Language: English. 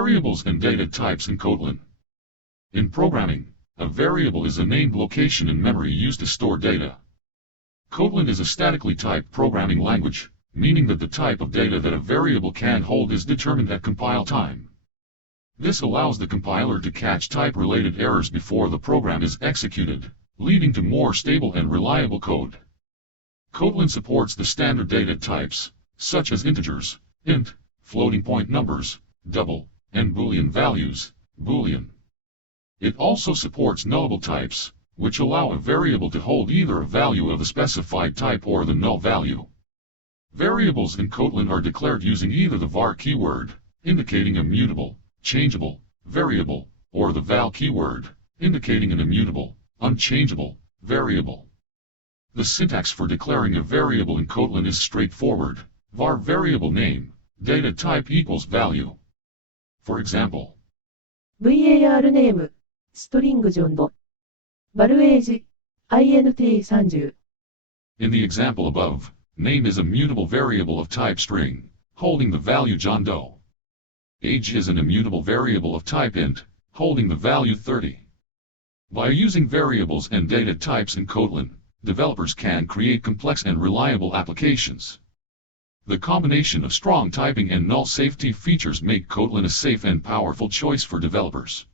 Variables and data types in Kotlin. In programming, a variable is a named location in memory used to store data. Kotlin is a statically typed programming language, meaning that the type of data that a variable can hold is determined at compile time. This allows the compiler to catch type-related errors before the program is executed, leading to more stable and reliable code. Kotlin supports the standard data types, such as integers, int, floating point numbers, double, and Boolean values, Boolean. It also supports nullable types, which allow a variable to hold either a value of a specified type or the null value. Variables in Kotlin are declared using either the var keyword, indicating a mutable, changeable, variable, or the val keyword, indicating an immutable, unchangeable, variable. The syntax for declaring a variable in Kotlin is straightforward. Var variable name, data type equals value. For example, var name, string John, var age, int 30. In the example above, name is a mutable variable of type string, holding the value John Doe. Age is an immutable variable of type int, holding the value 30. By using variables and data types in Kotlin, developers can create complex and reliable applications. The combination of strong typing and null safety features make Kotlin a safe and powerful choice for developers.